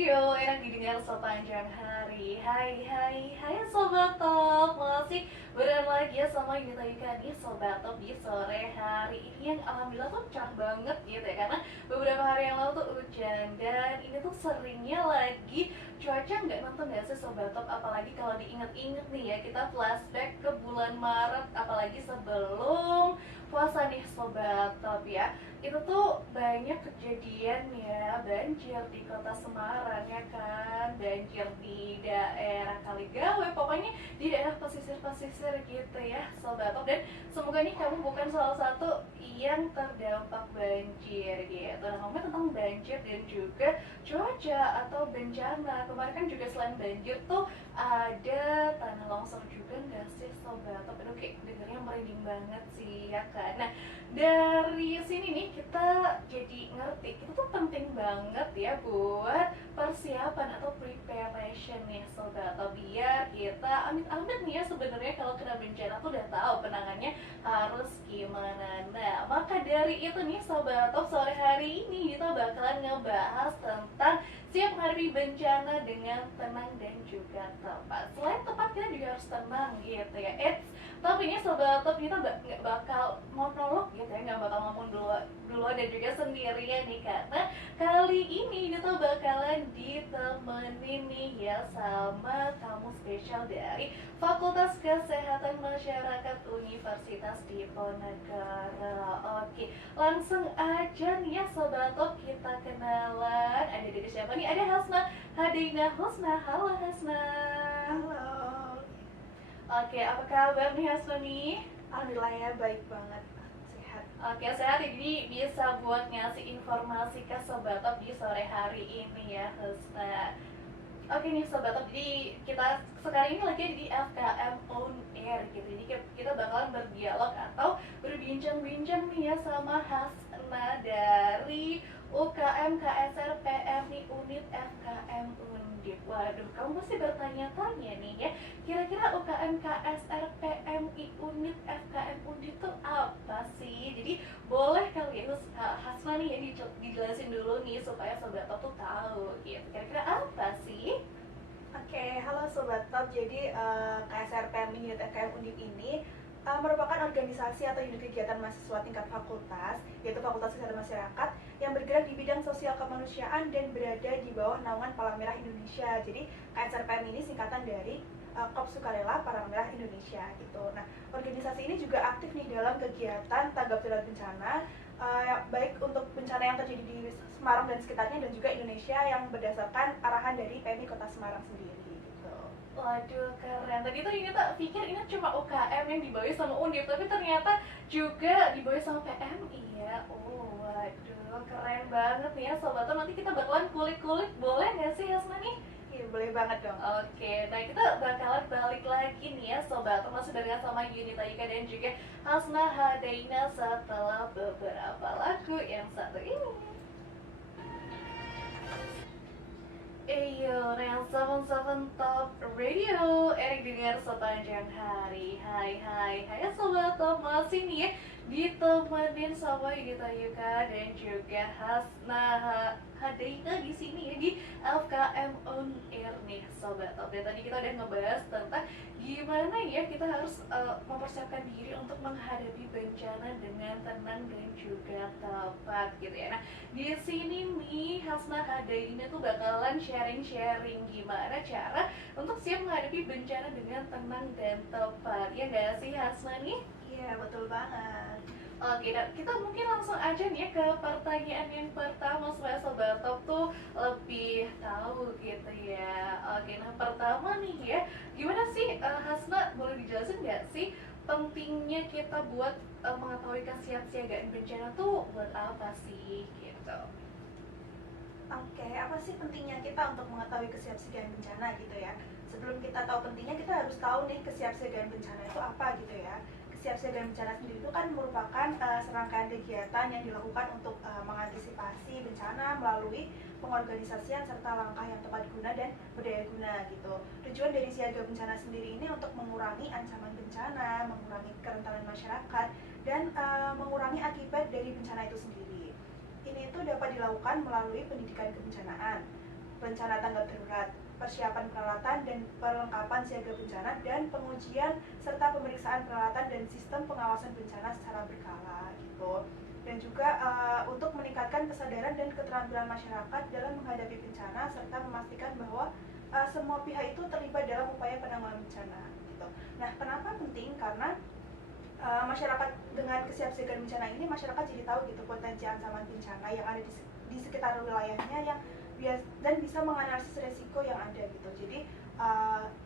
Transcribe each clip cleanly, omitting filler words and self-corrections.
Radio, enak didengar sepanjang hari. Hai Sobat Top. Masih berada lagi ya sama Yunita Yuka nih Sobat Top di sore hari ini yang alhamdulillah tuh cerah banget gitu ya. Karena beberapa hari yang lalu tuh hujan dan ini tuh seringnya lagi cuaca nggak nonton nggak sih Sobat Top. Apalagi kalau diinget-inget nih ya, kita flashback ke bulan Maret, apalagi sebelum puasa nih Sobat Top ya. Itu tuh banyak kejadian ya, banjir di kota Semarang ya kan, banjir di daerah Kaligawe, pokoknya di daerah pesisir-pesisir gitu ya Sobat Top. Dan semoga nih kamu bukan salah satu yang terdampak banjir gitu. Nah, ngomongin tentang banjir dan juga cuaca atau bencana, kemarin kan juga selain banjir tuh ada tanah longsor juga nggak sih Sobat Top? Aduh, kayak dengernya merinding banget sih ya kan. Nah, dari sini nih kita jadi ngerti itu tuh penting banget ya buat persiapan atau preparation nih Sobat, atau biar kita amit-amit nih ya sebenarnya kalau kena bencana tuh udah tahu penangannya harus gimana. Nah, maka dari itu nih Sobat Top, sore hari ini kita bakalan ngebahas tentang siap menghadapi bencana dengan tenang dan juga tepat. Selain tepat, kita juga harus tenang gitu ya. Tapi ini Sobat Top, kita nggak bakal monolog gitu ya, nggak bakal ngomong dulu dan juga sendirian nih, karena kali ini kita bakalan ditemenin nih ya sama tamu spesial dari Fakultas Kesehatan Masyarakat Universitas Diponegoro. Oke, langsung aja nih ya Sobat Top, kita kenalan. Ada dari siapa nih? Ada Hasna Hadeina Husna. Halo Hasna. Halo. Oke, apa kabar nih Hasna nih? Alhamdulillah ya, baik banget. Sehat. Oke, sehat, jadi bisa buat ngasih informasi ke Sobat Top di sore hari ini ya Hasna. Oke nih Sobat Top, jadi kita sekarang ini lagi di FKM On Air gitu. Jadi kita bakalan berdialog atau berbincang-bincang nih ya sama Hasna dari UKM KSR PMI Unit FKM Undip. Waduh, kamu pasti bertanya-tanya nih ya, kira-kira UKM KSR PMI Unit FKM Undip itu apa sih? Jadi boleh kali ya Hasna nih ya dijelasin dulu nih supaya Sobat Top tuh tahu gitu. Kira-kira apa sih? Oke, halo Sobat Top. Jadi KSRPM Unit FKM Undip ini merupakan organisasi atau unit kegiatan mahasiswa tingkat fakultas, yaitu Fakultas Kesehatan Masyarakat, yang bergerak di bidang sosial kemanusiaan dan berada di bawah naungan Palang Merah Indonesia. Jadi KSRPM ini singkatan dari Korps Sukarela Palang Merah Indonesia gitu. Nah, organisasi ini juga aktif nih dalam kegiatan tanggap darurat bencana, baik untuk bencana yang terjadi di Semarang dan sekitarnya dan juga Indonesia yang berdasarkan arahan dari PMI Kota Semarang sendiri gitu. Waduh, keren. Tadi tuh ini tak pikir ini cuma UKM yang dibawahi sama Undip, tapi ternyata juga dibawahi sama PMI ya. Oh, waduh, keren banget nih ya Sobat Top. Nanti kita bakalan kulik-kulik, boleh nggak sih Hasna nih? Iya, boleh banget dong. Oke, nah kita bakalan balik lagi nih ya Sobat Top, masih dengan sama Yunita Yuka dan juga Hasna Hadeina setelah beberapa lagu yang satu ini. Eyo, Real 77 Top Radio, enak dengar sepanjang hari. Hai Sobat Top, masih nih ya ditemenin sama Yunita Yuka dan juga Hasna Hadeina di sini ya di FKM On Air nih Sobat Top. Dan tadi kita udah ngebahas tentang gimana ya kita harus mempersiapkan diri untuk menghadapi bencana dengan tenang dan juga tepat gitu ya. Nah, di sini nih Hasna Hadeina tuh bakalan sharing-sharing gimana cara untuk siap menghadapi bencana dengan tenang dan tepat. Ya nggak sih Hasna nih? Iya, betul banget. Oke, dan kita mungkin langsung aja nih ya ke pertanyaan yang pertama supaya Sobat Top tuh lebih tahu gitu ya. Oke, nah pertama nih ya, gimana sih Hasna, boleh dijelasin nggak sih pentingnya kita buat mengetahui kesiapsiagaan bencana tuh buat apa sih gitu? Oke, apa sih pentingnya kita untuk mengetahui kesiapsiagaan bencana gitu ya? Sebelum kita tahu pentingnya, kita harus tahu nih kesiapsiagaan bencana itu apa gitu ya. Kesiapsiagaan bencana sendiri itu kan merupakan serangkaian kegiatan yang dilakukan untuk mengantisipasi bencana melalui pengorganisasian serta langkah yang tepat guna dan berdaya guna gitu. Tujuan dari siaga bencana sendiri ini untuk mengurangi ancaman bencana, mengurangi kerentanan masyarakat, dan mengurangi akibat dari bencana itu sendiri. Ini itu dapat dilakukan melalui pendidikan kebencanaan, rencana tanggap darurat, persiapan peralatan dan perlengkapan siaga bencana, dan pengujian serta pemeriksaan peralatan dan sistem pengawasan bencana secara berkala gitu. Dan juga untuk meningkatkan kesadaran dan keterampilan masyarakat dalam menghadapi bencana serta memastikan bahwa semua pihak itu terlibat dalam upaya penanggulangan bencana gitu. Nah, kenapa penting? Karena masyarakat dengan kesiapsiagaan bencana ini, masyarakat jadi tahu gitu potensi ancaman bencana yang ada di sekitar wilayahnya yang dan bisa menganalisis resiko yang ada gitu. Jadi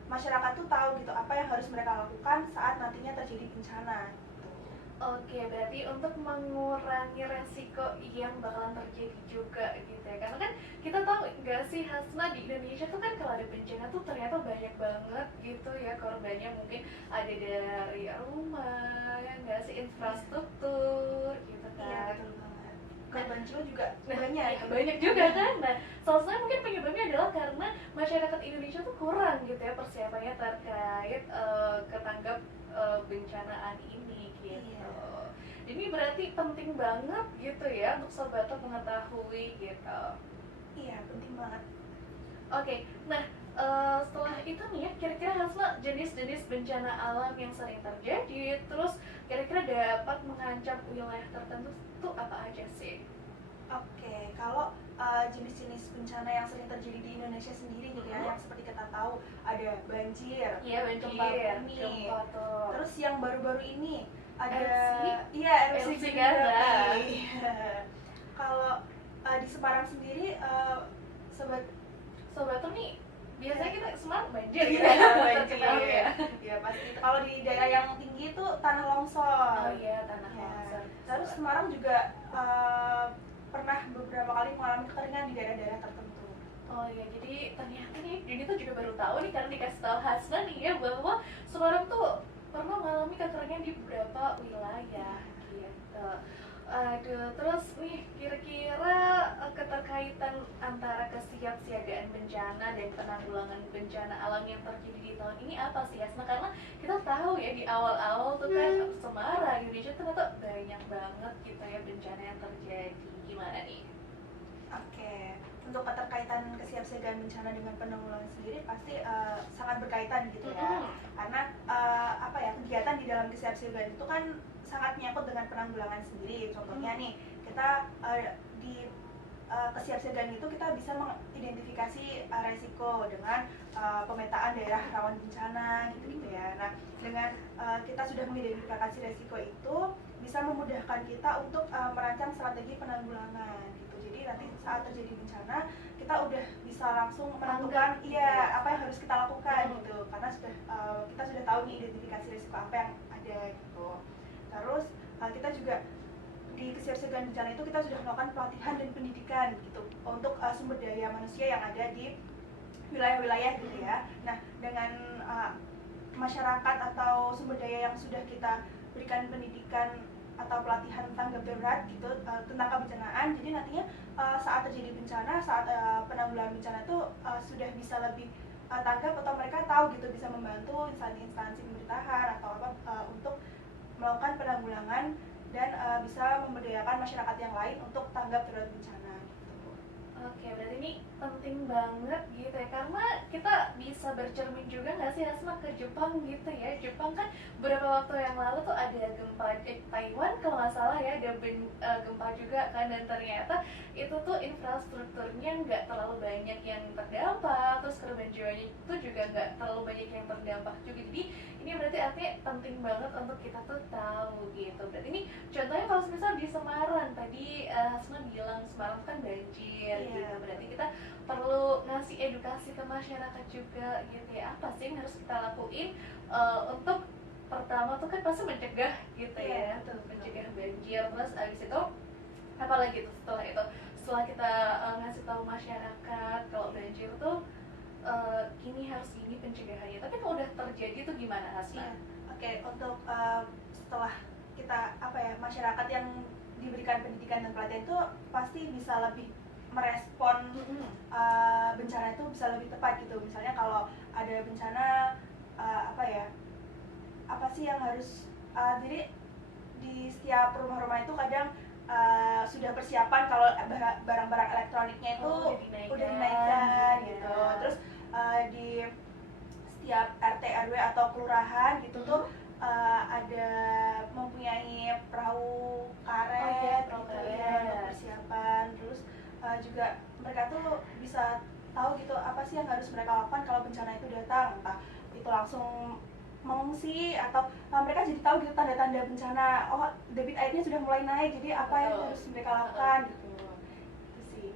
masyarakat tuh tahu gitu apa yang harus mereka lakukan saat nantinya terjadi bencana gitu. Oke, berarti untuk mengurangi resiko yang bakalan terjadi juga gitu ya. Karena kan kita tahu nggak sih Hasna, di Indonesia tuh kan kalau ada bencana tuh ternyata banyak banget gitu ya korbannya. Mungkin ada dari rumah, ya nggak sih, infrastruktur gitu kan. Iya, betul banget. Korban jiwa juga Nah, banyak. iya, banyak juga kan. Nah, salah satunya mungkin penyebabnya adalah karena masyarakat Indonesia tuh kurang gitu ya persiapannya terkait ketanggap bencanaan ini gitu. Iya. Ini berarti penting banget gitu ya untuk sobat Top mengetahui gitu. Iya, penting banget. Oke, nah setelah itu nih ya, kira-kira Hasna jenis-jenis bencana alam yang sering terjadi, terus kira-kira dapat mengancam wilayah tertentu tuh apa aja sih? Oke, kalau jenis-jenis bencana yang sering terjadi di Indonesia sendiri nih ya, yang seperti kita tahu ada banjir, Iya, gempa banjir, bumi, gempa tuh. terus yang baru-baru ini ada Erupsi? iya erupsi Erupsi gunung Gaza. berapi. Kalau di Semarang sendiri, sobat Sobat Top nih, biasanya kita Semarang banjir gitu iya, ya, banjir terkenal ya. ya pasti. Kalau di daerah yang tinggi itu tanah longsor. Oh iya, tanah Ya. longsor. Terus Semarang juga pernah beberapa kali mengalami kekeringan di daerah-daerah tertentu. Oh iya, jadi ternyata nih, ini tuh juga baru tahu nih karena dikasih tahu Hasna nih ya bahwa Semarang tuh pernah mengalami kekeringan di beberapa wilayah gitu. Aduh, terus nih kira-kira keterkaitan antara kesiapsiagaan bencana dan penanggulangan bencana alam yang terjadi di tahun ini apa sih Hasna? Karena kita tahu ya di awal-awal tuh kan Semarang, Indonesia ternyata banyak banget gitu ya bencana yang terjadi. Gimana nih? Oke, untuk keterkaitan kesiapsiagaan bencana dengan penanggulangan sendiri pasti sangat berkaitan gitu ya. Karena apa ya, kegiatan di dalam kesiapsiagaan itu kan sangat menyangkut dengan penanggulangan sendiri. Contohnya nih, kita di kesiapsiagaan itu kita bisa mengidentifikasi resiko dengan pemetaan daerah rawan bencana gitu ya. Nah, dengan kita sudah mengidentifikasi resiko itu bisa memudahkan kita untuk merancang strategi penanggulangan gitu. Jadi nanti saat terjadi bencana kita udah bisa langsung menentukan apa yang harus kita lakukan gitu, karena kita sudah tahu nih identifikasi resiko apa yang ada gitu. Terus kita juga di kesiapsiagaan bencana itu kita sudah melakukan pelatihan dan pendidikan gitu untuk sumber daya manusia yang ada di wilayah-wilayah gitu ya. Nah, dengan masyarakat atau sumber daya yang sudah kita berikan pendidikan atau pelatihan tanggap darurat gitu tentang kebencanaan, jadi nantinya saat terjadi bencana, saat penanggulangan bencana itu sudah bisa lebih tanggap, atau mereka tahu gitu bisa membantu instansi pemerintahan atau apa untuk melakukan penanggulangan dan bisa memberdayakan masyarakat yang lain untuk tanggap darurat bencana gitu. Oke, berarti ini penting banget gitu ya, karena kita bisa bercermin juga nggak sih Hasna ke Jepang gitu ya. Jepang kan beberapa waktu yang lalu tuh ada gempa Taiwan kalau nggak salah ya, ada gempa juga kan, dan ternyata itu tuh infrastrukturnya nggak terlalu banyak yang terdampak, terus korban jiwanya itu juga nggak terlalu banyak yang terdampak juga. Jadi ini berarti artinya penting banget untuk kita tuh tahu gitu. Berarti ini contohnya kalau misal di Semarang tadi Hasna bilang Semarang kan banjir gitu, berarti kita perlu ngasih edukasi ke masyarakat juga gitu ya. Apa sih yang harus kita lakuin untuk pertama tuh kan pasti mencegah gitu ya, mencegah banjir. Terus abis itu apalagi tuh setelah kita ngasih tahu masyarakat kalau banjir tuh gini harus gini pencegahannya, tapi kalau udah terjadi tuh gimana Hasna? Oke, untuk setelah kita masyarakat yang diberikan pendidikan dan pelatihan itu pasti bisa lebih merespon bencana itu bisa lebih tepat gitu. Misalnya kalau ada bencana apa sih yang harus jadi di setiap rumah-rumah itu kadang sudah persiapan kalau barang-barang elektroniknya itu udah dinaikkan kelurahan gitu tuh ada mempunyai perahu Oh iya, karet perahu gitu ya karet. untuk persiapan. Terus juga mereka tuh bisa tahu gitu apa sih yang harus mereka lakukan kalau bencana itu datang, entah itu langsung mengungsi atau mereka jadi tahu gitu tanda-tanda bencana. Oh, debit airnya sudah mulai naik, jadi apa yang Betul. harus mereka lakukan gitu. Itu sih.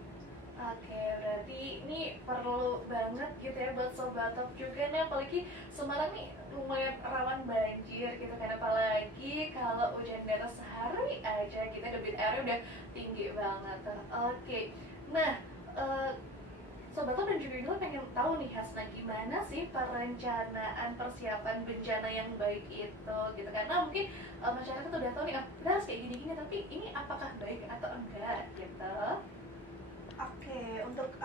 Oke, berarti ini perlu banget gitu ya buat Sobat Top juga nih, apalagi Semarang nih lumayan rawan banjir gitu kan, apalagi kalau hujan deras sehari aja gitu debit airnya udah tinggi banget. Oke, nah eh, Sobat Top dan juga gue pengen tahu nih Hasna, gimana sih perencanaan persiapan bencana yang baik itu gitu, karena mungkin masyarakat udah tahu nih, kita harus kayak gini-gini, tapi ini apakah baik atau enggak gitu. Oke, untuk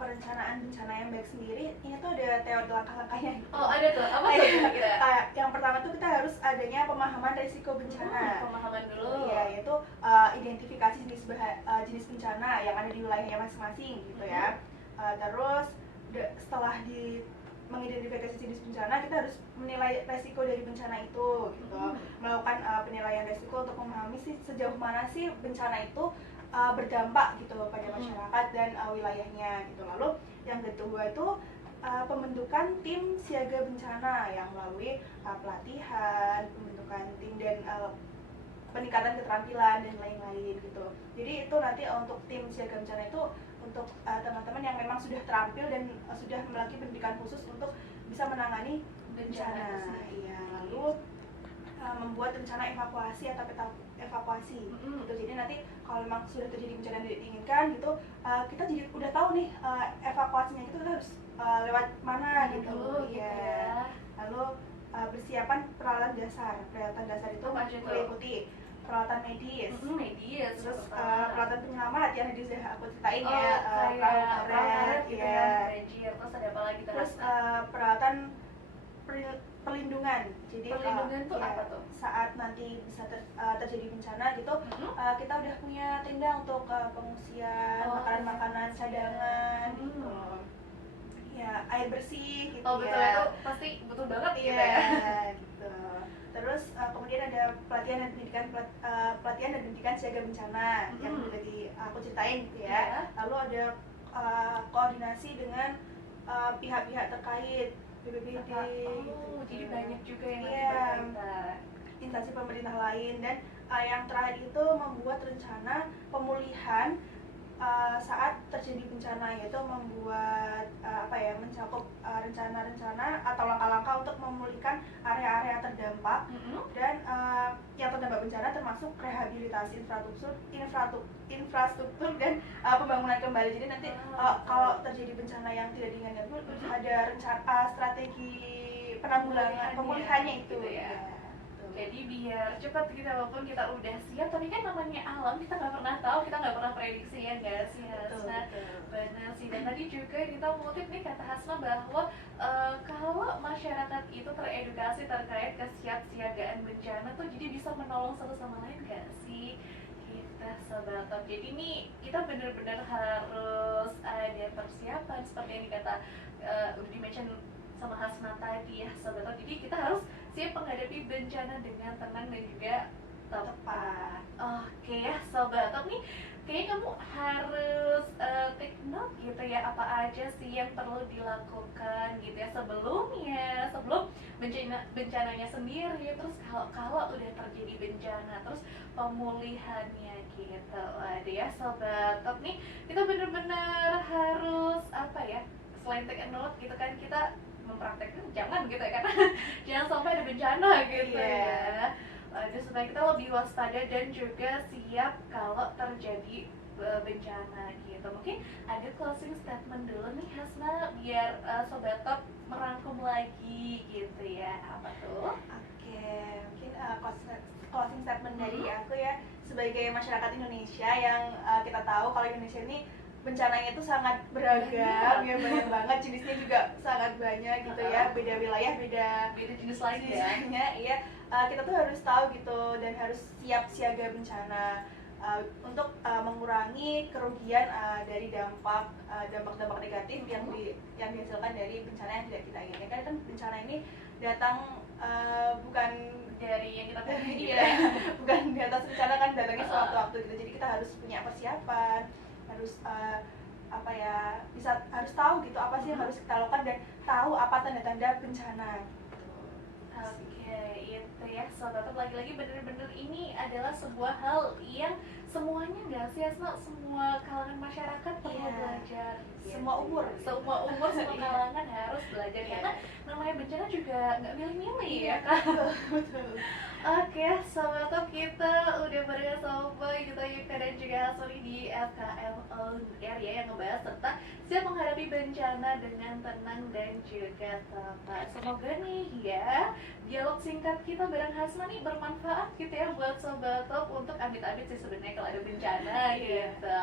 perencanaan bencana yang baik sendiri, ini tuh ada teori langkah-langkahnya gitu. Oh ada tuh, apa tuh kira-kira? Yang pertama tuh kita harus adanya pemahaman risiko bencana. Pemahaman dulu. Iya, yaitu identifikasi jenis bencana yang ada di wilayahnya masing-masing gitu ya. Terus setelah mengidentifikasi jenis bencana, kita harus menilai resiko dari bencana itu gitu. Melakukan penilaian resiko untuk memahami sih sejauh mana sih bencana itu berdampak gitu pada masyarakat dan wilayahnya gitu. Lalu yang kedua itu pembentukan tim siaga bencana yang melalui pelatihan, pembentukan tim dan peningkatan keterampilan dan lain-lain gitu. Jadi itu nanti untuk tim siaga bencana itu untuk teman-teman yang memang sudah terampil dan sudah memiliki pendidikan khusus untuk bisa menangani bencana. Iya, lalu membuat rencana evakuasi atau peta evakuasi gitu. Jadi nanti kalau memang sudah terjadi bencana yang tidak diinginkan gitu, kita jadi udah tahu nih evakuasinya itu kita harus lewat mana gitu. Ya. Lalu persiapan peralatan dasar. Peralatan dasar itu meliputi peralatan medis, terus peralatan penyelamat yang tadi sudah aku ceritain ya, perahu karet gitu ya, banjir. Terus ada apa lagi? Terus peralatan perlindungan. Jadi perlindungan tuh apa tuh? Saat nanti bisa terjadi bencana gitu, kita udah punya tenda untuk pengungsian, makanan-makanan cadangan gitu. Ya, air bersih gitu. Oh betul, itu pasti butuh banget gitu ya. Gitu. Terus kemudian ada pelatihan dan pendidikan siaga bencana yang tadi aku ceritain gitu ya. Lalu ada koordinasi dengan pihak-pihak terkait, BPBD. Jadi banyak juga yang berkaitan. Instansi pemerintah lain. Dan yang terakhir itu membuat rencana pemulihan saat terjadi bencana, yaitu membuat mencakup rencana-rencana atau langkah-langkah untuk memulihkan area-area terdampak dan yang terdampak bencana, termasuk rehabilitasi infrastruktur dan pembangunan kembali. Jadi nanti kalau terjadi bencana yang tidak diinginkan itu ada rencana strategi penanggulangan pemulihannya itu gitu ya. Jadi biar cepat gitu, walaupun kita udah siap, tapi kan namanya alam, kita nggak pernah tahu, kita nggak pernah prediksi ya nggak sih Hasna? Benar sih. Dan tadi juga kita mengutip nih kata Hasna bahwa kalau masyarakat itu teredukasi terkait kesiapsiagaan bencana tuh jadi bisa menolong satu sama lain nggak sih? Kita Sobat Top. Jadi nih kita benar-benar harus ada persiapan seperti yang dikata udah di-mention sama Hasna tadi ya Sobat Top. Jadi kita harus siap menghadapi bencana dengan tenang dan juga tepat. Oke ya Sobat Top, nih kayaknya kamu harus take note gitu ya, apa aja sih yang perlu dilakukan gitu ya sebelum bencananya sendiri, terus kalau udah terjadi bencana, terus pemulihannya gitu. Waduh ya Sobat Top, nih kita benar-benar harus selain take note gitu kan, kita mempraktekkan jangan gitu ya, karena jangan sampai ada bencana gitu ya. Jadi supaya kita lebih waspada dan juga siap kalau terjadi bencana gitu. Mungkin ada closing statement dulu nih Hasna biar Sobat Top merangkum lagi gitu ya. Apa tuh? Oke, mungkin closing statement dari aku ya, sebagai masyarakat Indonesia yang kita tahu kalau Indonesia ini bencananya itu sangat beragam, ya banyak banget jenisnya juga sangat banyak gitu ya, beda wilayah beda jenis lainnya. Iya, kita tuh harus tahu gitu dan harus siap siaga bencana untuk mengurangi kerugian dari dampak negatif yang dihasilkan dari bencana yang tidak kita inginkan. Kan bencana ini datang bukan dari yang kita pengen gitu iya, bukan di atas rencana kan, datangnya sewaktu-waktu gitu. Jadi kita harus punya persiapan, harus apa ya, harus tahu gitu apa sih yang harus kita lakukan dan tahu apa tanda-tanda bencana. Oke, itu ya sobat Top, lagi-lagi bener-bener ini adalah sebuah hal yang semuanya nggak sih Asma, semua kalangan masyarakat perlu Iya. belajar. Semua umur. semua umur, semua Iya. kalangan harus belajar Iya. karena namanya bencana juga nggak milih-milih Iya, ya kan. betul. Oke, sobat Top, kita udah bareng sama Boy Gita Yuka dan juga Hasuri di FKM On Air ya, yang ngebahas tentang siap menghadapi bencana dengan tenang dan juga tepat. Semoga nih ya dialog singkat kita bareng Hasma nih bermanfaat gitu ya buat sobat Top untuk amit-amit sih sebenarnya kalau ada bencana Iya. gitu.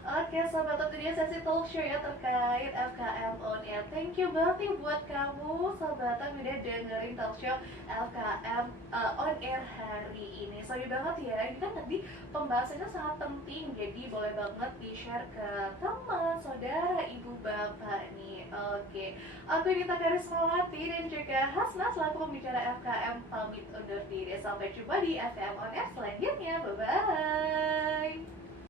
Oke, sobat Top, ini sesi talk show ya terkait FKM On Air. Thank you banget nih buat kamu sobat Top udah dengerin talk show FKM On Air hari ini. Sorry banget ya, ini kan tadi pembahasannya sangat penting, jadi boleh banget di-share ke teman, saudara, ibu, bapak nih. Oke, aku Dita Karismawati dan juga Hasna selaku pembicara FKM pamit undur diri. Sampai jumpa di FKM On Air selanjutnya. Bye-bye.